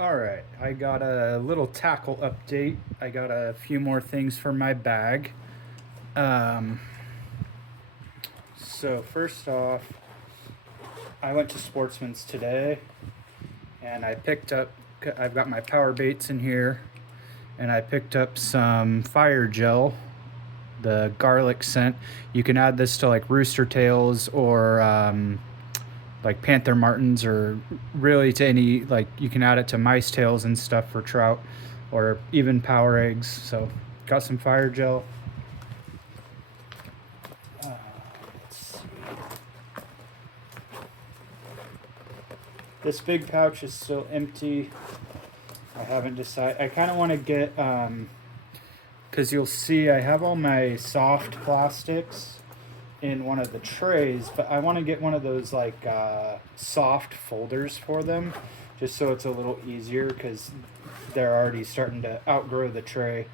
Alright, I got a little tackle update. I got a few more things for my bag. Um, so first off, I went to Sportsman's today and I've got my power baits in here, and I picked up some fire gel, the garlic scent. You can add this to like rooster tails or like panther martins, or really to any, like you can add it to mice tails and stuff for trout, or even power eggs. So got some fire gel. Let's see. This big pouch is still empty. I haven't decided. I kind of want to get because you'll see I have all my soft plastics in one of the trays, but I want to get one of those like soft folders for them, just so it's a little easier because they're already starting to outgrow the tray.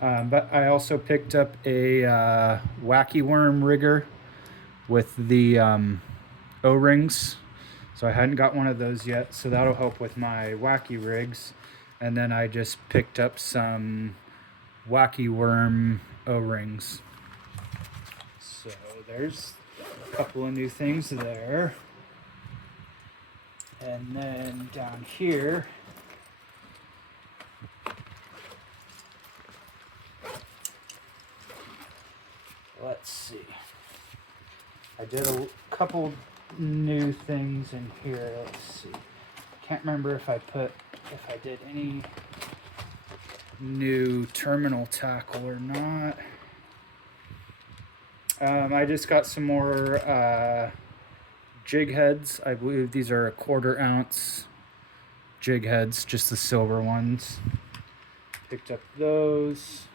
But I also picked up a wacky worm rigger with the O-rings. So I hadn't got one of those yet, so that'll help with my wacky rigs. And then I just picked up some wacky worm O-rings. So there's a couple of new things there. And then down here, let's see. I did a couple new things in here. Let's see. Can't remember if I did any new terminal tackle or not. I just got some more jig heads. I believe these are a 1/4 ounce jig heads, just the silver ones. Picked up those.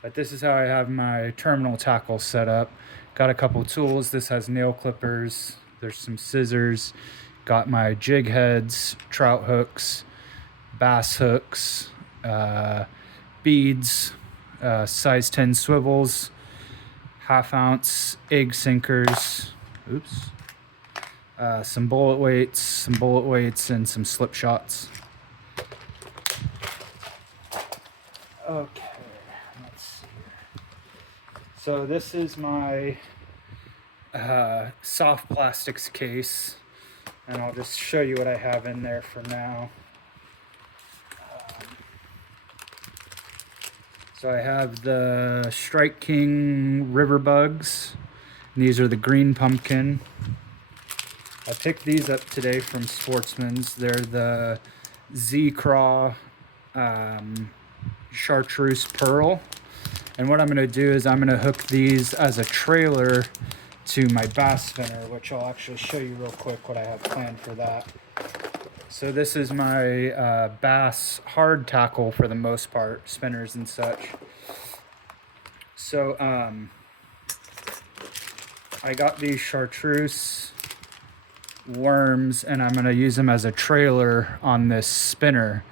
But this is how I have my terminal tackle set up. Got a couple tools. This has nail clippers. There's some scissors. Got my jig heads, trout hooks, bass hooks, beads, size 10 swivels, 1/2 ounce egg sinkers, some bullet weights, and some slip shots. Okay, let's see here. So this is my soft plastics case, and I'll just show you what I have in there for now. So I have the Strike King River Bugs, and these are the green pumpkin. I picked these up today from Sportsman's. They're the Z-Craw Chartreuse Pearl. And what I'm going to do is I'm going to hook these as a trailer to my bass spinner, which I'll actually show you real quick what I have planned for that. So this is my bass hard tackle for the most part, spinners and such. So I got these chartreuse worms, and I'm going to use them as a trailer on this spinner.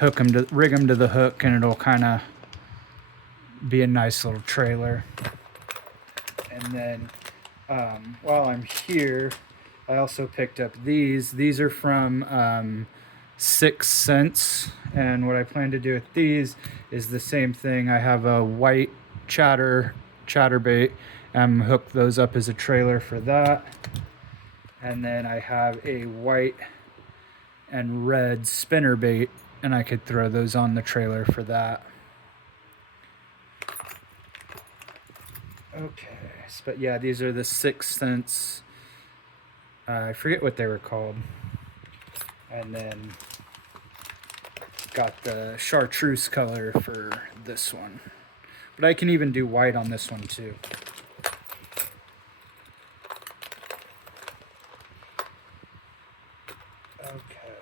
Rig them to the hook, and it'll kind of be a nice little trailer. And then while I'm here, I also picked up these. These are from 6 Cents, and what I plan to do with these is the same thing. I have a white chatterbait, and hook those up as a trailer for that. And then I have a white and red spinnerbait, and I could throw those on the trailer for that. Okay, but yeah, these are the 6 Cents. I forget what they were called. And then got the chartreuse color for this one. But I can even do white on this one too. Okay.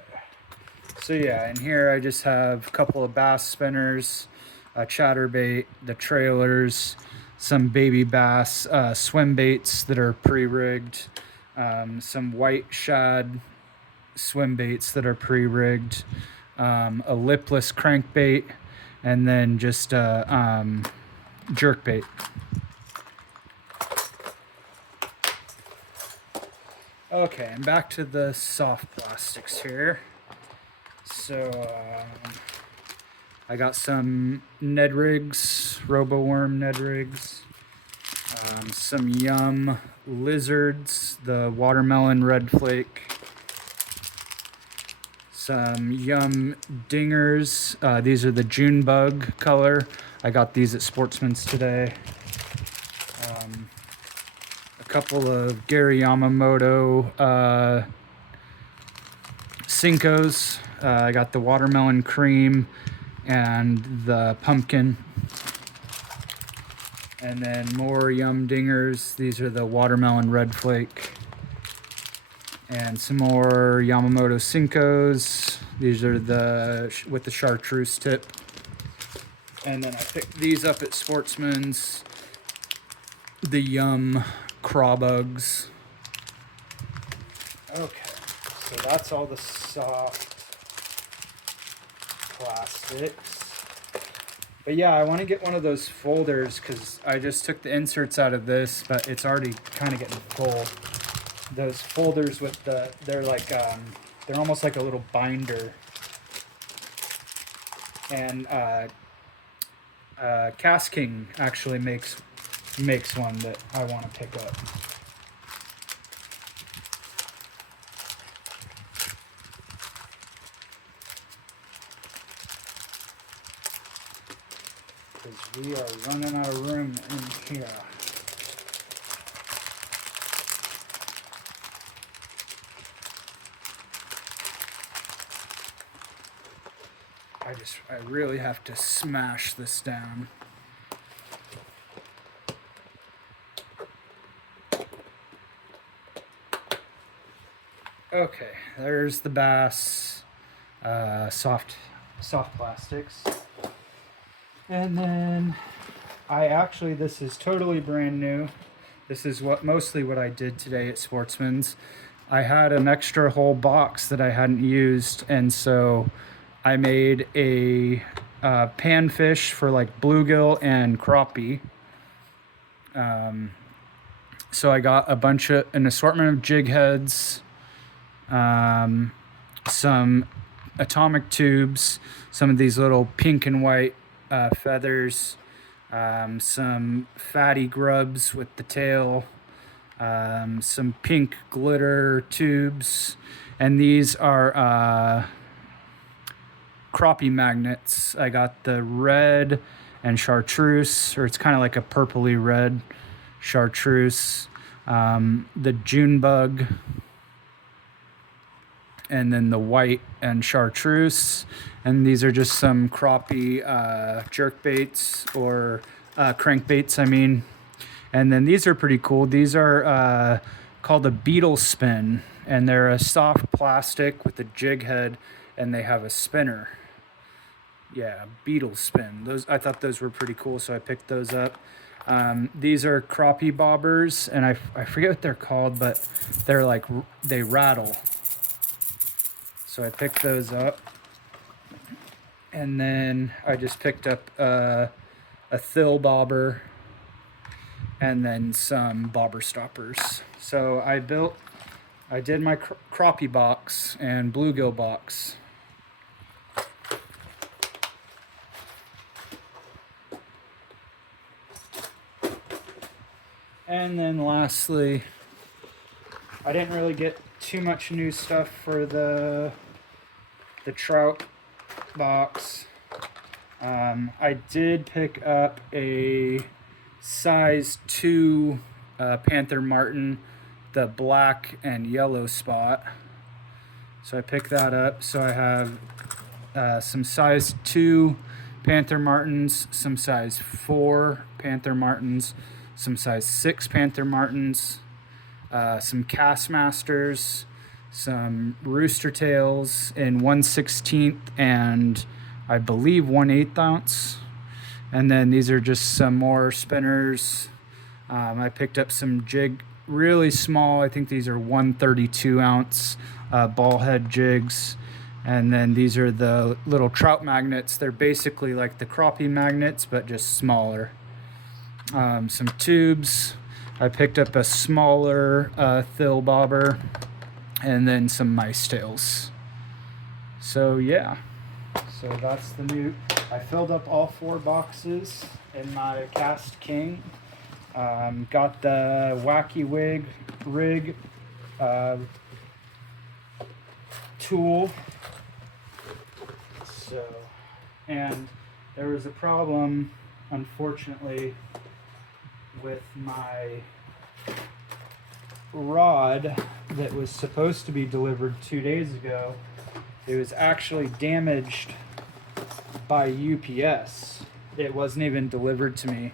So yeah, in here I just have a couple of bass spinners, a chatterbait, the trailers, some baby bass swim baits that are pre-rigged, some white shad swim baits that are pre-rigged, a lipless crankbait, and then just a jerk bait. Okay, and back to the soft plastics here. So I got some Ned Rigs, Roboworm Ned Rigs, some Yum Lizards, the watermelon red flake, some Yum Dingers. These are the June bug color. I got these at Sportsman's today. A couple of Gary Yamamoto Cincos. I got the watermelon cream and the pumpkin. And then more Yum Dingers. These are the watermelon red flake. And some more Yamamoto Cincos. These are the with the chartreuse tip. And then I picked these up at Sportsman's. The Yum Craw Bugs. Okay, so that's all the soft plastics. But yeah, I want to get one of those folders because I just took the inserts out of this, but it's already kind of getting full. Those folders with they're like, they're almost like a little binder. And Kastking actually makes one that I want to pick up. Because we are running out of room in here. I really have to smash this down. Okay, there's the Bass soft plastics. And then this is totally brand new. This is mostly what I did today at Sportsman's. I had an extra whole box that I hadn't used, and so I made a panfish for like bluegill and crappie. So I got an assortment of jig heads, some atomic tubes, some of these little pink and white feathers, some fatty grubs with the tail, some pink glitter tubes, and these are crappie magnets. I got the red and chartreuse, or it's kind of like a purpley red chartreuse, the June bug, and then the white and chartreuse. And these are just some crappie jerk baits, or crankbaits, I mean. And then these are pretty cool. These are called a beetle spin, and they're a soft plastic with a jig head, and they have a spinner. Yeah, beetle spin. I thought those were pretty cool, so I picked those up. These are crappie bobbers, and I forget what they're called, but they rattle. So I picked those up. And then I just picked up a thill bobber and then some bobber stoppers. So I did my crappie box and bluegill box. And then lastly, I didn't really get too much new stuff for the trout box. I did pick up a size 2 Panther Martin, the black and yellow spot. So I picked that up. So I have some size 2 Panther Martins, some size 4 Panther Martins, some size 6 Panther Martins, some Castmasters, some Rooster Tails in 1/16 and I believe 1/8 ounce. And then these are just some more spinners. I picked up some jig, really small. I think these are 1/32 ounce ball head jigs. And then these are the little trout magnets. They're basically like the crappie magnets, but just smaller. Some tubes. I picked up a smaller thill bobber and then some mice tails. So yeah, so that's the new. I filled up all 4 boxes in my Kastking. Got the wacky rig tool. So, and there was a problem, unfortunately, with my rod that was supposed to be delivered 2 days ago. It was actually damaged by UPS. It wasn't even delivered to me.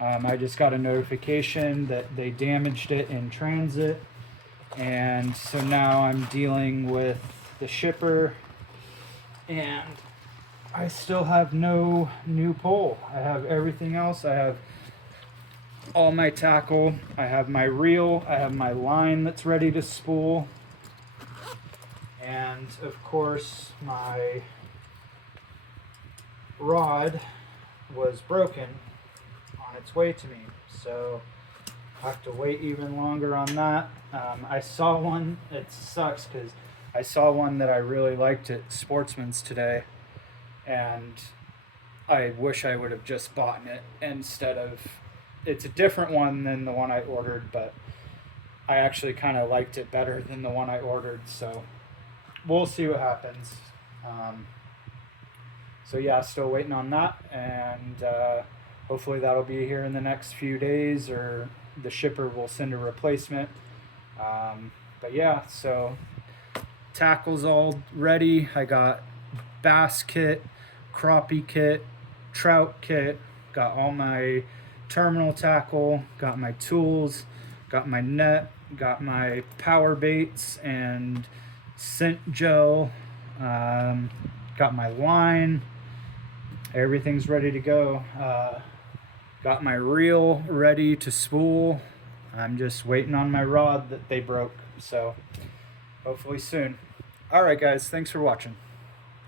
I just got a notification that they damaged it in transit, and so now I'm dealing with the shipper, and I still have no new pole. I have everything else. I have all my tackle, I have my reel, I have my line that's ready to spool, and of course my rod was broken on its way to me, so I have to wait even longer on that. I saw one, it sucks because I saw one that I really liked at Sportsman's today, and I wish I would have just bought it instead of, it's a different one than the one I ordered, but I actually kind of liked it better than the one I ordered, so we'll see what happens. So yeah, still waiting on that, and hopefully that'll be here in the next few days, or the shipper will send a replacement. But yeah, so tackle's all ready. I got bass kit, crappie kit, trout kit, got all my terminal tackle, got my tools, got my net, got my power baits and scent gel, got my line, everything's ready to go. Got my reel ready to spool. I'm just waiting on my rod that they broke, so hopefully soon. Alright guys, thanks for watching.